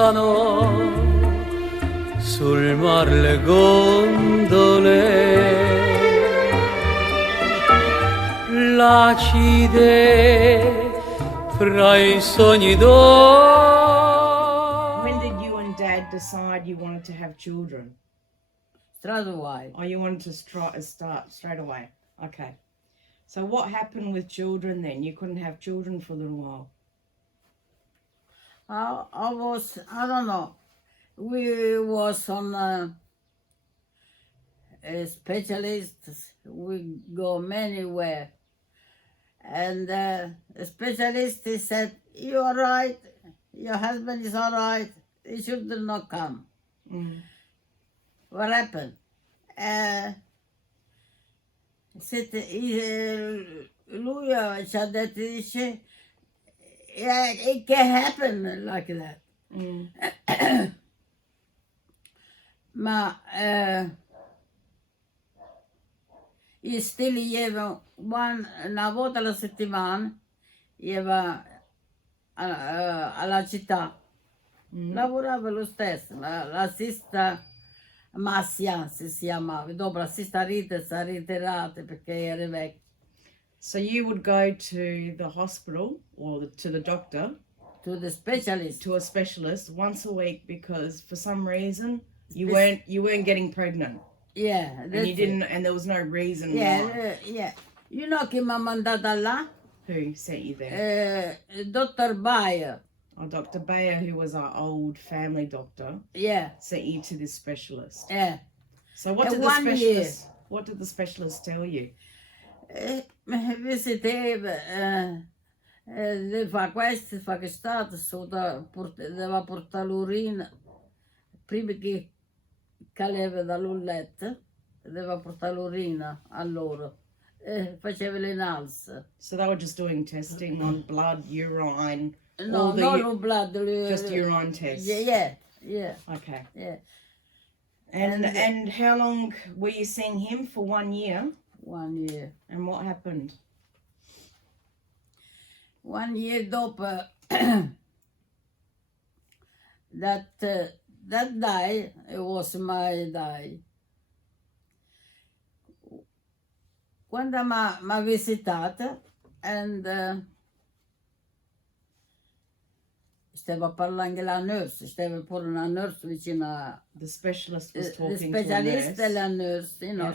passano sul mar le gondole placide fra i sogni d'oro. When did you and Dad decide you wanted to have children? Straight away. Oh, you wanted to start straight away. Okay. So what happened with children then? You couldn't have children for a little while. I don't know. We was on a specialist. We go anywhere. And the specialist he said, "You're all right. Your husband is all right. He should not come." Mm. What happened? Lui ci ha detto, dice, it can happen like that. Mm. Ma io still ievo una volta alla settimana ievo alla città. Lavorava lo stesso, l'assista Massia si chiamava, dopo l'assista Rita si è ritirata perché era vecchia. So you would go to the hospital or to the doctor, To the specialist. to a specialist once a week because for some reason you weren't getting pregnant. Yeah, And you didn't, and there was no reason Yeah, why. yeah. You know chi mi ha mandata là? Who sent you there? Dottor Bayer. Oh, Dr. Bayer, who was our old family doctor, Yeah, sent you to this specialist. yeah. So what did the specialist tell you? Visiteva, fa questo, fa quest'altro, doveva portare l'urina, prima che caleva dall'ulletto, doveva portare l'urina a loro, faceva le analisi. So they were just doing testing on blood, urine, No, all the non lo blood, just urine tests. Yeah, yeah, Okay. yeah. And how long were you seeing him for? 1 year? 1 year. And what happened? 1 year dopo that day, it was my day. Quando mi ha visitata and stava parlando la nurse, stava pure una nurse vicino a... The specialist was The talking to a specialist e nurse. la nurse, you know,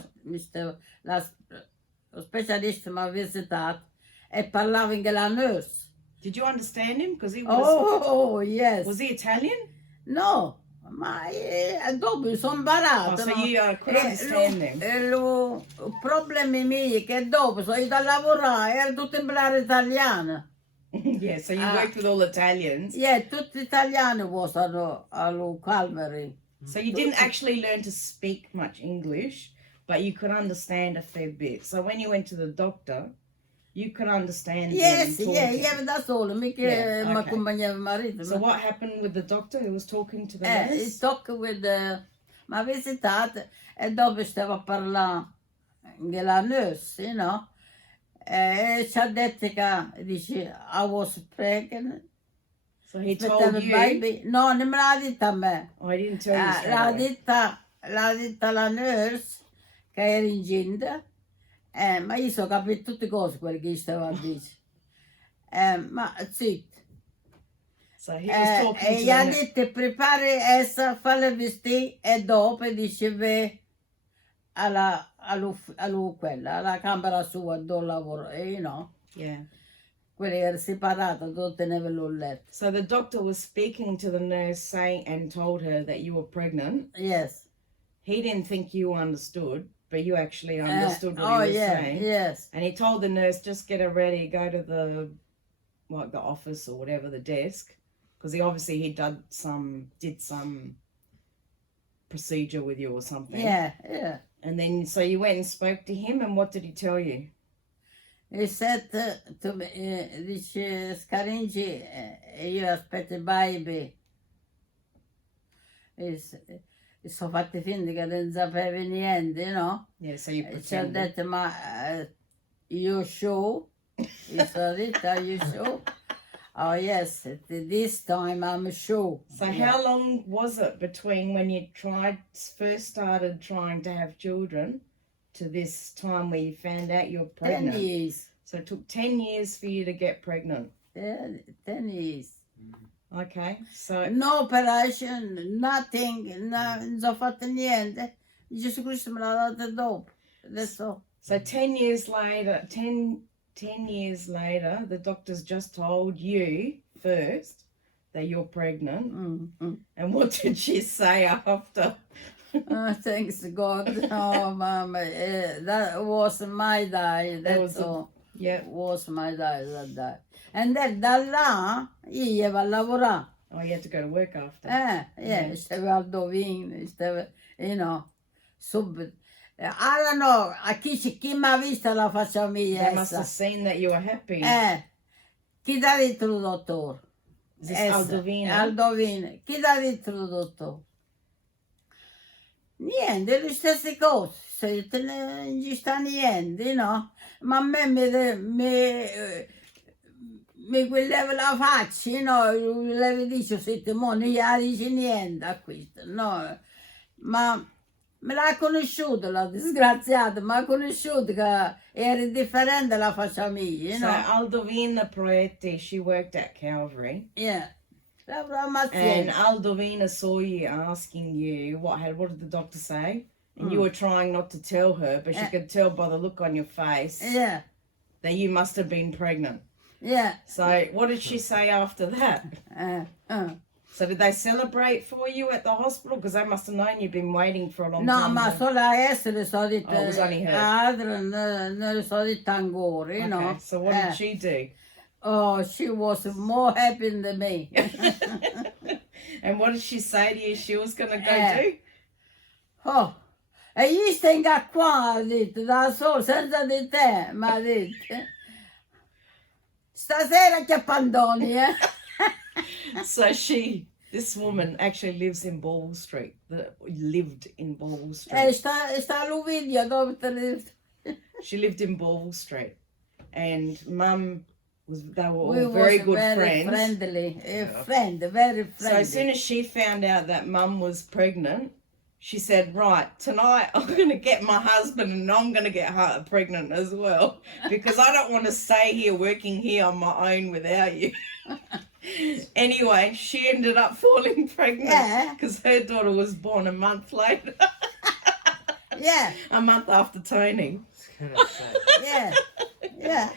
lo specialista mi ha visitato e parlava anche la nurse. Did you understand him? Because he Oh, yes. was he Italian? No, ma dopo mi sono imparato. Oh, so no? you could understand them. Il problema mio è che dopo sono andata a lavorare, era tutto in parlare italiano. Yeah, so you worked with all Italians. Yeah, tutti italiani sono allo Calvary. So you didn't actually learn to speak much English, but you could understand a fair bit. So when you went to the doctor, you could understand Yes, them yeah, talking. yeah, da solo, mica Yeah, mi okay. accompagnava il marito. So what happened with the doctor who was talking to the He nurse? talked with mi ha visitato e dopo stava a parlare con la nurse, you know. E ci ha detto che, dice, I was pregnant. So he with told the you. baby. No, non me l'ha detta a me. Oh, I didn't tell you straight L'ha away. detta la nurse che era incinta, ma io so capito tutte cose quelle che stava a dire. Ma zitto. So he was talking E to gli ha the nurse. detto prepari essa, falla vestire e dopo diceva alla camera sua dove lavoro, you know. Yeah. Quella era separata, dove teneva il letto. So the doctor was speaking to the nurse saying and told her that you were pregnant. Yes. He didn't think you understood, but you actually understood what he was saying. Yes. And he told the nurse, just get her ready, go to the office or whatever, the desk, because he did some procedure with you or something. Yeah, yeah. And then so you went and spoke to him, and what did he tell you? He said to me, dice Scaringi, io aspetto il baby. E sono fatti finta che non sapevi niente, no? Yeah, so you Ci ha pretended. detto, ma you sure? He said, are you sure? Oh yes, this time I'm sure. So how long was it between when you first started trying to have children to this time where you found out you're 10 pregnant? years. So it took 10 years for you to get pregnant. 10 years. Okay, so No operation, nothing, non ho fatto niente. Gesù Cristo me l'ha data dopo. Adesso. so 10 years later, 10 years later, the doctors just told you first that you're pregnant. And what did she say after? Thanks God. Oh, Mama, that was my day. That was That's all. Yeah. Was my day that day. And then da là io va a lavorare. Oh, you had to go to work after. Stavo al Dovin, you know, subito. I don't know, chi mi ha vista la faccia mia. They must have seen that you were happy. Chi t'ha detto il dottore? Is this Aldovina? Aldovina. Chi t'ha detto il dottore? Niente, le stesse cose, se te ne ci sta niente, no? Ma a me mi quelleva la faccia, no? Le dice, siete non gli dice niente a questo, no? Ma me l'ha conosciuto, la disgraziata, mi ha conosciuto che era differente la faccia mia, So no? Aldovina Proietti, she worked at Calvary. Yeah. And Aldovina saw you asking you, what did the doctor say? And you were trying not to tell her, but she could tell by the look on your face that you must have been pregnant. Yeah. So what did she say after that? So did they celebrate for you at the hospital? Because they must have known you've been waiting for a long No, time. ma solo adesso le so dette, Oh, it was only her. altre non le so dette ancora, you know. Okay, so what did she do? Oh, she was more happy than me. And what did she say to you she was going to go do? Oh, e io stenga qua, ha detto, da solo, senza di te, mi ha detto. Stasera ti abbandoni, eh? So this woman actually lives in Ball Street. Lived in Ball Street. Sta l'uvidio dove te le... She lived in Ball Street. And Mum they were all We very was good very friends. friendly, very friendly. So as soon as she found out that Mum was pregnant, she said, right, tonight I'm going to get my husband and I'm going to get her pregnant as well. Because I don't want to stay here working here on my own without you. Anyway, she ended up falling pregnant because her daughter was born a month later. A month after Tony. Yeah.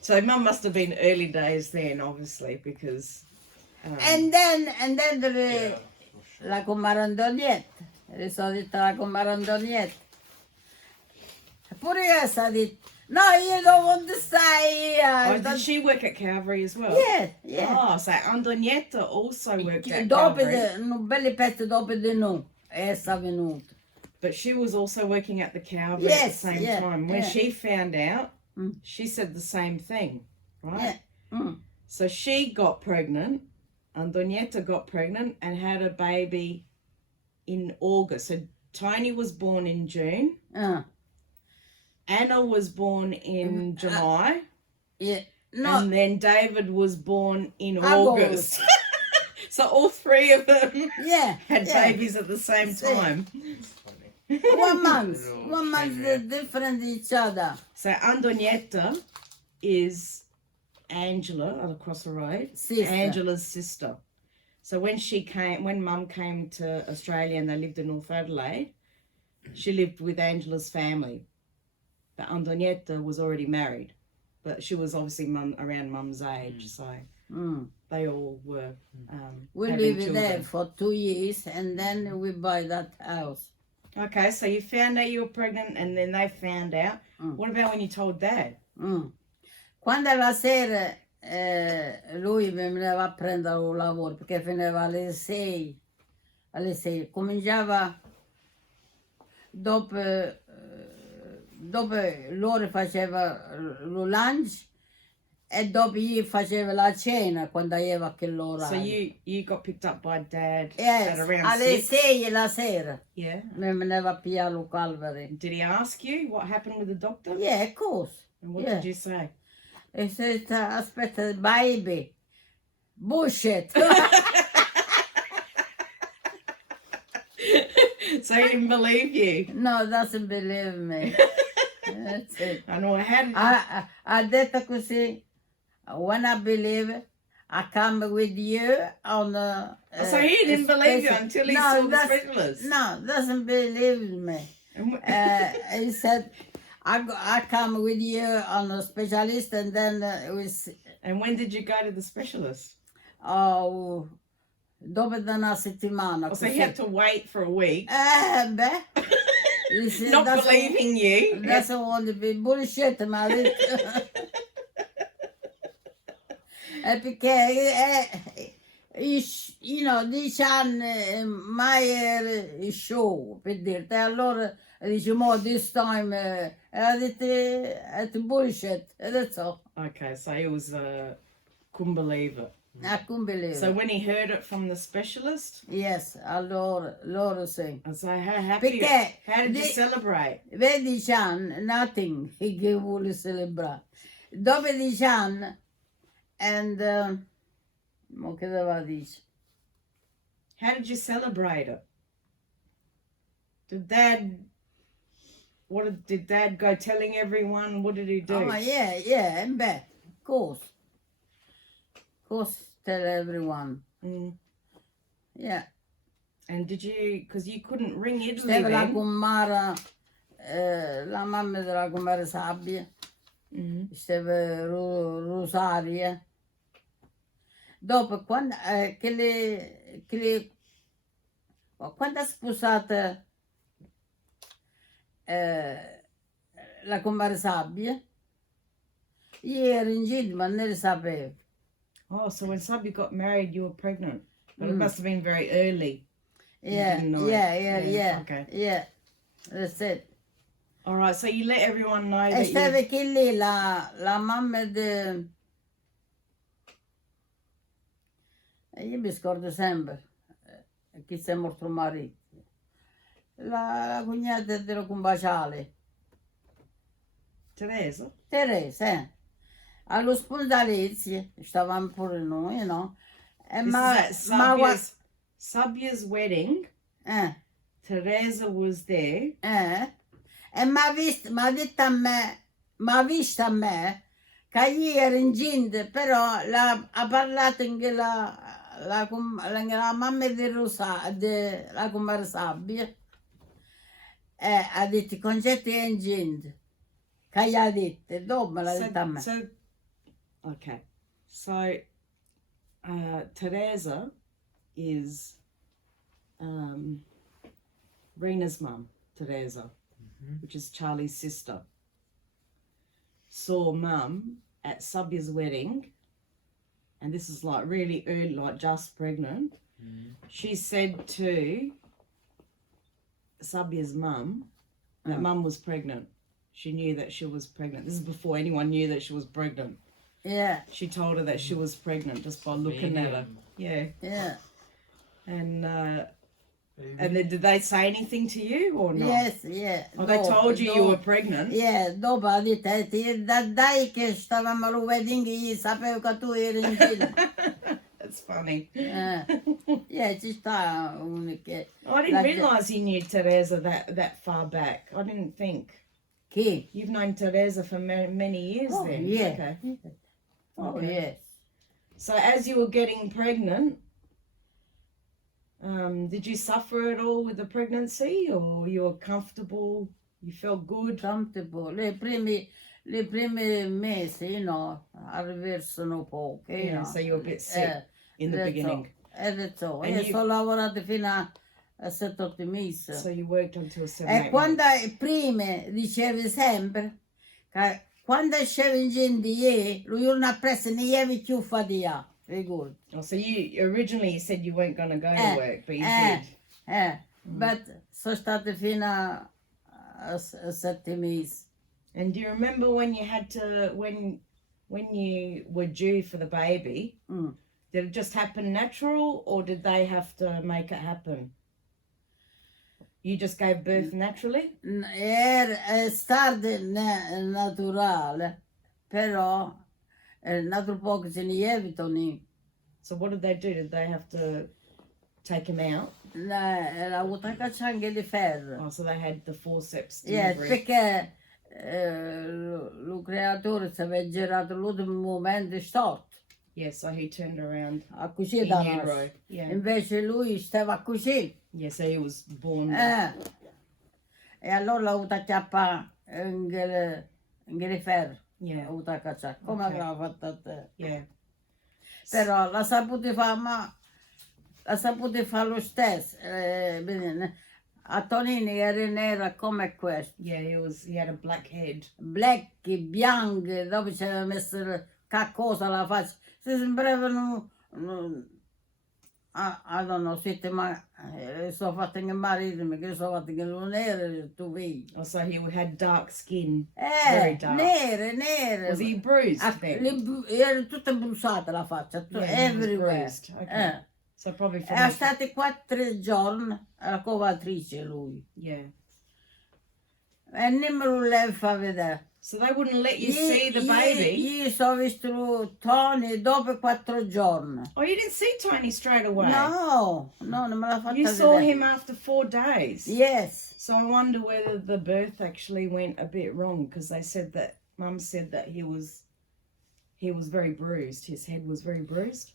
So Mum must have been early days then, obviously, because... And then la comarandonietta, le so detta la comarandonietta. Pure io sa detto, no, io non want to stay here. did she work at Calvary as well? Yeah. Oh, so Antonietta also worked at Dopo Calvary. un bel pezzo dopo di noi, essa venuta. But she was also working at the Calvary at the same time. When she found out, she said the same thing, right? So she got pregnant, Antonietta got pregnant and had a baby in August. So Tony was born in June. Anna was born in July. And then David was born in August. So all three of them had babies at the same time. 1 month. 1 month different each other. So Antonietta is Angela across the road. Sister. Angela's sister. So when Mum came to Australia and they lived in North Adelaide, she lived with Angela's family. But Antonietta was already married. But she was obviously around Mum's age, so they all were We having lived children. there for 2 years and then we buy that house. Okay, so you found out you were pregnant and then they found out. What about when you told Dad? Quando la sera lui mi veniva a prendere un lavoro perché finiva alle 6, cominciava dopo loro faceva il lunch e dopo io facevo la cena quando avevo quell'ora. So you got picked up by Dad at Yes, around alle 6? 6 la sera. Yeah. Mi veniva a pigliare lo Calvary. Did he ask you what happened with the doctor? Yeah, of course. And what did you say? E se aspetta, baby, Bullshit. So he didn't believe you. No, doesn't believe me. That's it. I know. How did you... Ha detto così, when I believe, I come with you on so he didn't believe you until he saw the specialist? No, doesn't believe me. He said, I come with you on a specialist and then And when did you go to the specialist? Oh, dopo una settimana. So he had to wait for a week. Beh. See, not believing you. That's all the be bullshit, ma perché you know, 10 anni mai show per dirti, allora dice mo this time ha detto it's bullshit, that's all. Okay, so he was couldn't believe it. I couldn't believe it. So when he heard it from the specialist? Yes, allora loro sì. So how happy? Perché how did you celebrate? Vedi Jean, nothing che vuole celebrare. Dopo 10 anni, and mo che doveva dire? How did you celebrate it? Did Dad go telling everyone? What did he do? Oh yeah, and beh, of course, tell everyone. Yeah. And did you? Because you couldn't ring Italy Stava la then. commara, la mamma della commara Sabbia. Stava Rosaria. Dopo quando quando è sposata la commara Sabbia, io ero incinta ma non lo sapevo. Oh, so when Sabi got married, you were pregnant, but it must have been very early. Yeah. Okay. Yeah, that's it. All right, so you let everyone know E that stava you... che lì la mamma di... Io mi scordo sempre chi si è morto il marito. La cognata dello combaciale. Teresa? Teresa, allo sposalizio, stavamo pure noi, no? This is at Sabia's wedding. Teresa was there. E m'ha detto a me, m'ha visto a me, che io ero incinta, però ha parlato anche la mamma di la commare Sabbia, ha detto, Concetto è incinta, che gli ha detto, dopo me l'ha detto a me. Okay, so Teresa is Rena's mum, Teresa, which is Charlie's sister, saw mum at Sabia's wedding, and this is like really early, like just pregnant. She said to Sabia's mum that mum was pregnant. She knew that she was pregnant. This is before anyone knew that she was pregnant. Yeah. She told her that she was pregnant just by looking at her. Yeah. Yeah. And then did they say anything to you or not? Yes, yeah. Oh, they told you were pregnant? Yeah, dopo ha detto, dai che stavamo al wedding, io sapevo che tu eri incinta. That's funny. Yeah, ci sta uno che... I didn't realise you knew Teresa that far back. I didn't think. Chi? You've known Teresa for many years then. Yeah. Okay. Oh, Okay. yes. So as you were getting pregnant, did you suffer at all with the pregnancy, or you were comfortable? You felt good? Comfortable. Le prime mesi, you know, arriversano poco, you know. So you were a bit sick in the beginning. That's all. And Io ho lavorato fino a 7-8 mesi. So you worked until 7-8 E quando prima dicevi sempre che quando scevi incinta io, lui non ha preso niente più fatica, ricordo. Oh, so you originally said you weren't going to go to work, but you did. But sono state fino a 7 mesi. And do you remember when you had to, when you were due for the baby, did it just happen natural, or did they have to make it happen? You just gave birth naturally? È stato naturale, però un altro poco se ne evitano. So what did they do? Did they have to take him out? Era avuto a cacciare di ferro. Oh, so they had the forceps Yes, delivery. perché lo creatore si aveva girato l'ultimo momento storto. Yeah, so he turned around A così in da utero. noi. Yeah. Invece lui stava così. Yeah, so he was born. E allora l'ho avuto a chiappare in ferro. Yeah. L'ho avuto a cacciare. Come Ok. avrà fatto a te? Yeah. Però l'ha saputo fare, ma l'ha saputo fare lo stesso. A Tonini era nera come questo. Yeah, he had a black head. Black, bianco, dopo ci aveva messo qualcosa alla faccia. Si sembravano, I don't know, siete ma sono fatto in marito, che sono fatto che non era tu vedi. Oh, so he had dark skin. Very dark. Nere. Was he bruised then? Era tutta bruciata la faccia, Yeah, he was everywhere. bruised. Okay. So probably from È stato 4 giorni alla covatrice lui. Yeah. E nemmeno lei fa vedere. So they wouldn't let you see the baby? Io sono visto Tony dopo 4 giorni. Oh, you didn't see Tony straight away? No, non me l'ha fatta You saw vedere. him after 4 days? Yes. So I wonder whether the birth actually went a bit wrong, because they said that, Mum said that he was very bruised. His head was very bruised.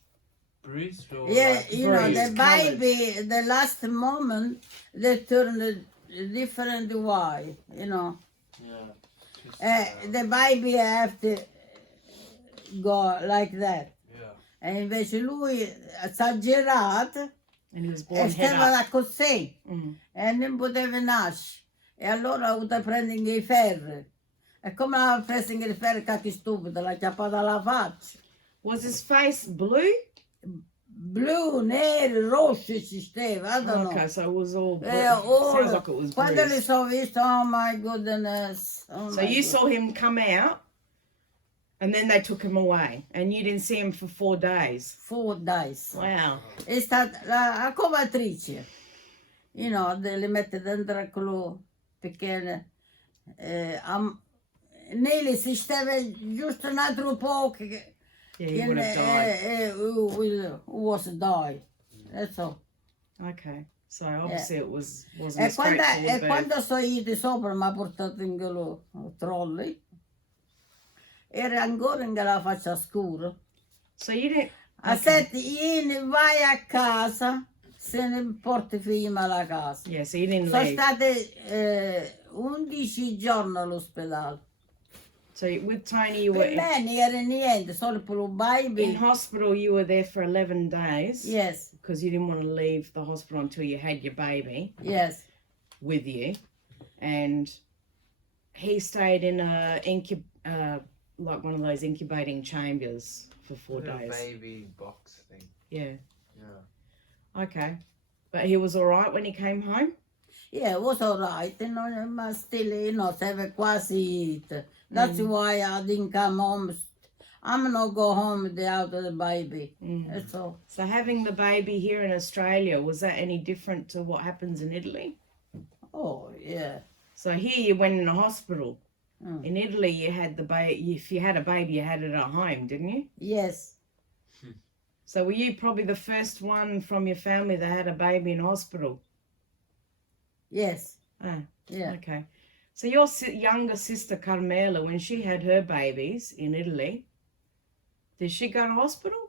Bruised or Yeah, like you know, the bruised, coloured. baby, the last moment, they turned a different way, you know. yeah. Just, The baby have to go like that. yeah. E invece lui si è girato And he was e born head stava up. da così Mm. e non poteva nascere. E allora ha avuto a prendere i ferri. E come ha preso i ferri, cacchio stupido, l'ha chiappata alla faccia. Was his face blue? Blu, nero, rosso ci stava, I don't know. Okay, so it was all All- sounds like it was Quando li bruised. sono visto, oh my goodness. Oh So my you goodness. saw him come out, and then they took him away, and you didn't see him for 4 days. 4 days. Wow. È stata la covatrice, you know, le mette dentro a quello perché Neli si stava giusto un altro po' che Yeah, he would have died. who was die. That's all. Okay. So obviously it wasn't E a straightforward birth. quando sono ido sopra mi ha portato in quello trolley, era ancora in la faccia scura. So you didn't. A sette, io vai a casa, se ne porti prima alla casa. Yeah, so you didn't Sono leave. state 11 giorni all'ospedale. So with Tony, you were Per me non era niente, solo per un in baby. hospital. You were there for 11 days. Yes, Because you didn't want to leave the hospital until you had your baby yes. with you, and he stayed in like one of those incubating chambers for 4 Little days. baby box thing. Yeah. Yeah. Okay. But he was all right when he came home. Yeah, it was all right, ma still, you know, stava quasi it. That's why I didn't come home. I'm not go home without the baby. That's all. So having the baby here in Australia, was that any different to what happens in Italy? Oh, yeah. So here you went in a hospital. Mm. In Italy, you had the baby. If you had a baby, you had it at home, didn't you? Yes. So were you probably the first one from your family that had a baby in hospital? Yes. Ah, Yeah. okay. So your younger sister Carmela, when she had her babies in Italy, did she go to hospital?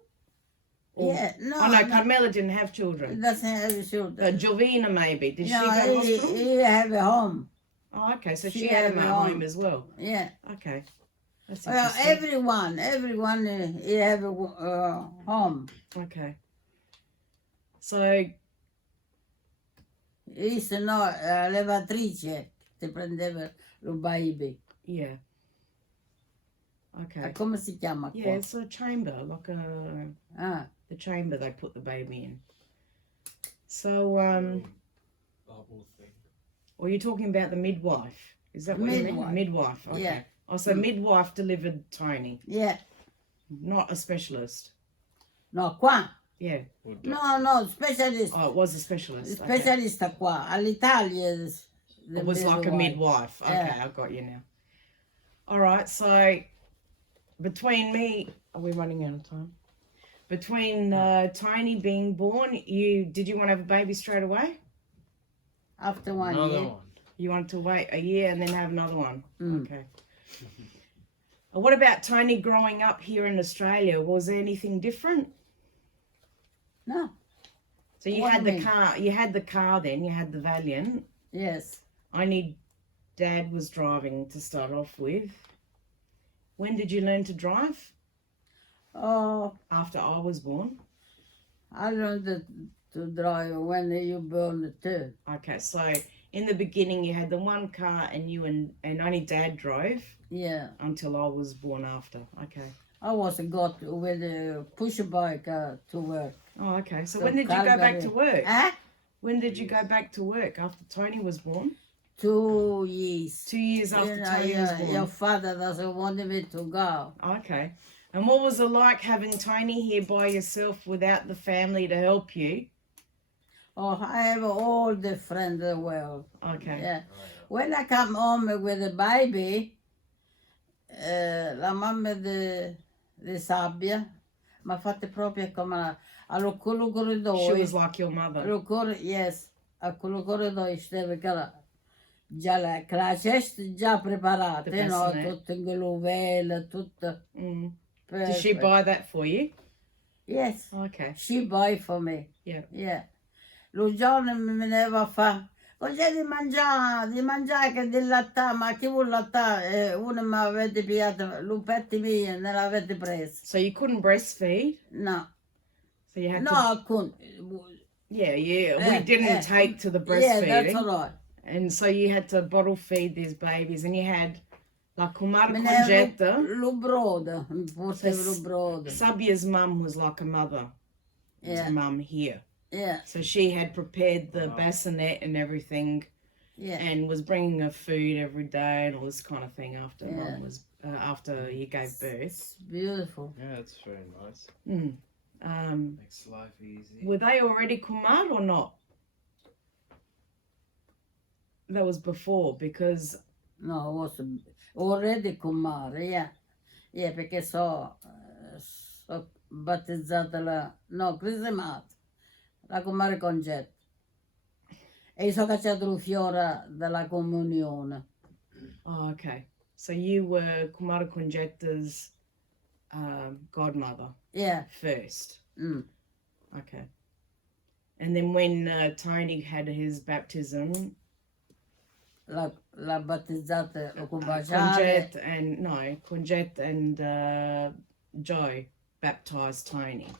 Or- Yeah. No. Oh no, Carmela didn't have children. Doesn't have children. Jovina maybe. Did she go No, to hospital? he have a home. Oh, okay. So she she had him had at her home own. as well. Yeah. Okay. That's Well, interesting. everyone, he have a home. Okay. So E se no, la levatrice ti prendeva lo baby. yeah. Okay. Come si chiama qua? Yeah, it's a chamber, like Ah, the chamber they put the baby in. So Bubble thing. or you're talking about the midwife? Is that what you Midwife. mean? Midwife. Okay. Yeah. Oh, so midwife delivered Tony, yeah. not a specialist. No, qua. Yeah. No, specialist. Oh, it was a specialist. Okay. Specialista qua. All'Italia. It was like a midwife. Okay, Yeah. I've got you now. All right, so between me, are we running out of time? Between Tiny being born, did you want to have a baby straight away? After 1 Another year. one. You wanted to wait a year and then have another one? Mm. Okay. What about Tiny growing up here in Australia? Was there anything different? No. So you What had do you the mean? car. You had the car then. You had the Valiant. Yes. Only Dad was driving to start off with. When did you learn to drive? Oh, After I was born. I learned to drive when you born too. Okay, so in the beginning you had the one car and you and only Dad drove Yeah. until I was born after. Okay. I was got with a push bike to work. Oh, okay. So So when did you go back Calgary. to work? Ah? When did you go back to work after Tony was born? 2 years. 2 years after Tony was born. Your father doesn't want me to go. Okay. And what was it like having Tony here by yourself without the family to help you? Oh, I have all the friends in the world. Okay. Yeah. When I come home with the baby, la mamma di Sabbia mi ha fatto proprio come allo quello She corridoio. was like your mother. Yes, a quello corridoio stava già la cesta già preparata, The no? bassinet. Tutto in gluvela, tutto. Mm. Did perfect. she buy that for you? Yes, Okay. she buy for me. Yeah. Yeah. Lui giorno mi veniva a fare, cos'è di mangiare che del latte, ma chi vuole latte? Uno mi avete pigliato, lupetti miei, non l'avete preso. So you couldn't breastfeed? No, So you had no, to... alcun. Yeah. We didn't take to the Yeah, that's breastfeeding. all right. And so you had to bottle feed these babies. And you had like Kumar Me ne Conjeta. lo brodo, portavo lo So brodo. Sabia's mum was like a mother Yeah, to mum here. yeah, So she had prepared the Wow. bassinet and everything yeah. and was bringing her food every day and all this kind of thing after Yeah. mum was after you gave birth. It's beautiful. Yeah, that's very nice. Makes Makes life easy. Were they already Kumar or not? That was before because No, it was already Kumar, yeah. Yeah, perché so battezzata no, crisimata, la Kumar Concetta. E so cacciato il fiore della comunione. oh, okay. So you were Kumar Conjeta's godmother Yeah, first. mm. Okay. And then when Tony had his baptism, la battezzata occupazionale. Conjet and Joe baptized Tony.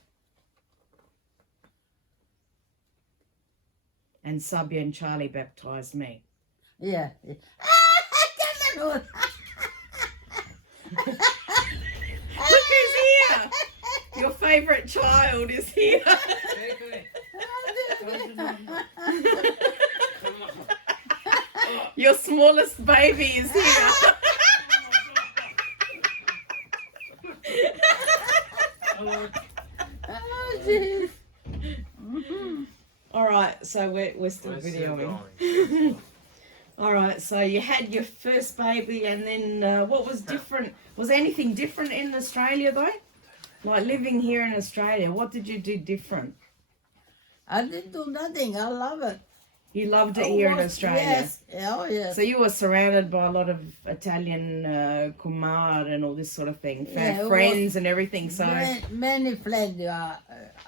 And Sabia and Charlie baptized me. Yeah. Look who's here! Your favourite child is here. Your smallest baby is here. Oh, jeez. All right, so we're still We're still videoing. going. All right, so you had your first baby, and then what was different? Was anything different in Australia though? Like living here in Australia, what did you do different? I didn't do nothing. I love it. You loved it here in was- Australia. Yes. Oh, yes. So you were surrounded by a lot of Italian Kumar and all this sort of thing, Yeah, it friends and everything. So Many friends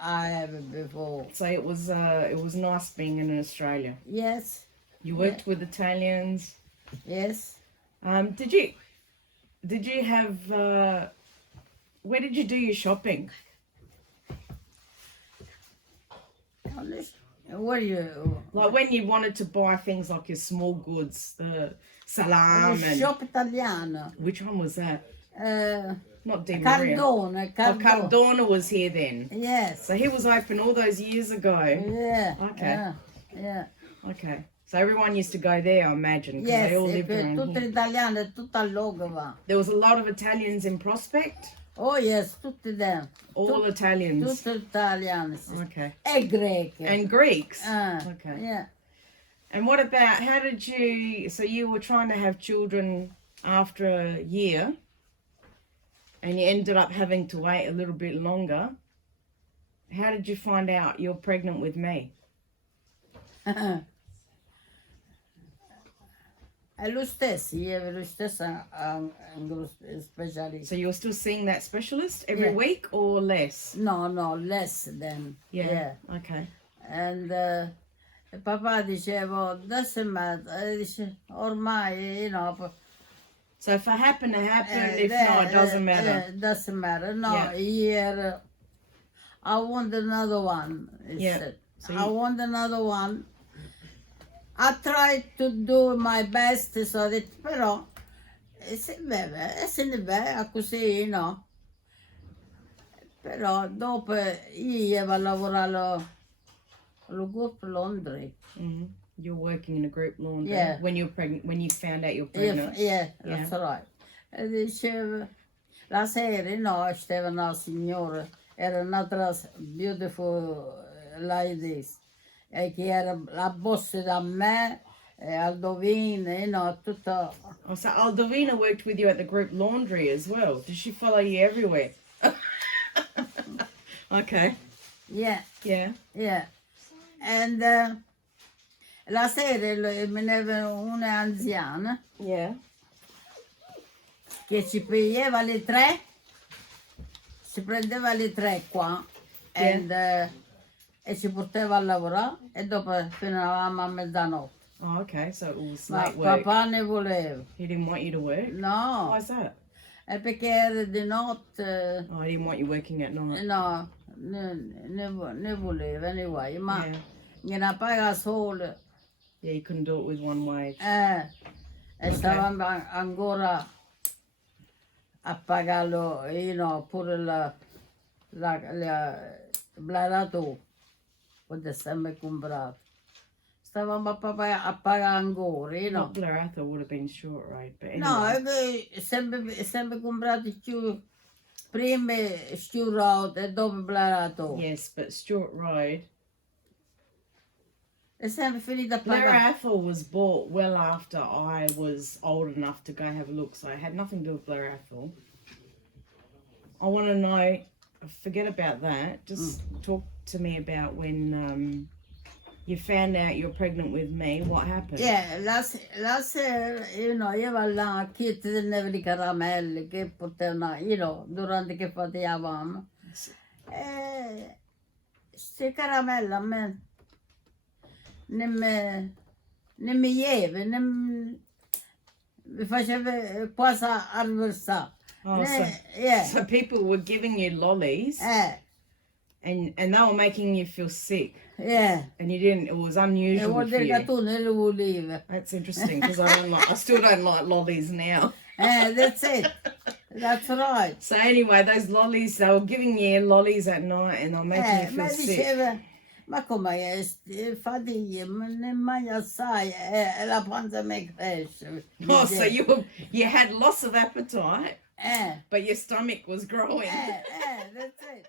I have before. so it was nice being in Australia. Yes. You worked with Italians. Yes. Did you have where did you do your shopping? Honest. What do you? Like when you wanted to buy things like your small goods, the salam and Shop Italiano. which one was that? Not Di Maria. Cardone. Oh, Cardona was here then. Yes. So he was open all those years ago. Yeah. Okay. Yeah. Okay. So everyone used to go there, I imagine, because Yes. they all lived around Tutte here. italiane, tutta all'oga va. There was a lot of Italians in Prospect. Oh yes, tutti them. All Italians. Tutte italiane. Sì. Okay. E greche. And Greeks. Okay. Yeah. And what about, how did you, so you were trying to have children after a year and you ended up having to wait a little bit longer. How did you find out you're pregnant with me? È lo stesso, io ero lo stesso un specialista. So you're still seeing that specialist every Yeah. week or less? No, less than. Yeah. Okay. And papà diceva, doesn't matter, dice, ormai, you know. So if it happened, it happened. If not, it doesn't matter. Doesn't matter. No, Yeah. here, I want another one, he Yeah. said. So I want another one. I tried to do my best, so that, però, se ne va così, no? Però dopo io avevo lavorato allo gruppo Londra. Mm-hmm. You're working in a group laundry Yeah. when you're pregnant. When you found out you're pregnant. Yeah, that's right. E diceva, la sera, no, c'era una signora, era un'altra beautiful ladies, e che era la boss da me, Aldovina, you know, tutto. Oh, so Aldovina worked with you at the group laundry as well. Did she follow you everywhere? Okay. Yeah, Yeah. yeah. And la sera veniva una anziana Yeah. che ci prendeva le 3, si prendeva le 3 qua e ci portava a lavorare e dopo finivamo a mezzanotte. Oh, okay. So it was Ma late work. papà ne voleva. He didn't want you to work. No, Why is that? è perché era di notte, Oh, he didn't want you working at night. no, ne voleva anyway, ma Yeah. gliela paga solo. Yeah, you couldn't do it with one wage. E stavamo ancora a pagarlo, you know, pure la blarato, poteva sempre comprato. Stavamo a pagare ancora, you know. Not Blair Athol would have been short rate, but No, anyway. sempre comprato più, prima Stuart e dopo blarato. Yes, but Stuart Road. È sempre finito a Blair pagare. Athol was bought well after I was old enough to go have a look, so it had nothing to do with Blair Athol. I want to know, forget about that, just talk to me about when you found out you're pregnant with me, what happened? Yeah, la sera, you know, io ero là, chi teneva le caramelle che potevano, you know, durante che facevamo. Queste caramelle a me non mi lieve, mi faceva quasi arversare. Oh, Yeah. so people were giving you lollies and they were making you feel sick. Yeah. And you didn't, it was E unusual vuol for dire che you. tu non le volevi. That's interesting because I still don't like lollies now. That's it. That's right. So anyway, those lollies, they were giving you lollies at night and they were making you feel Ma sick. diceva, ma come fatiglia, ma ne mangia assai e la pancia mi cresce. Oh, so you had loss of appetite, Eh, but your stomach was growing. that's it.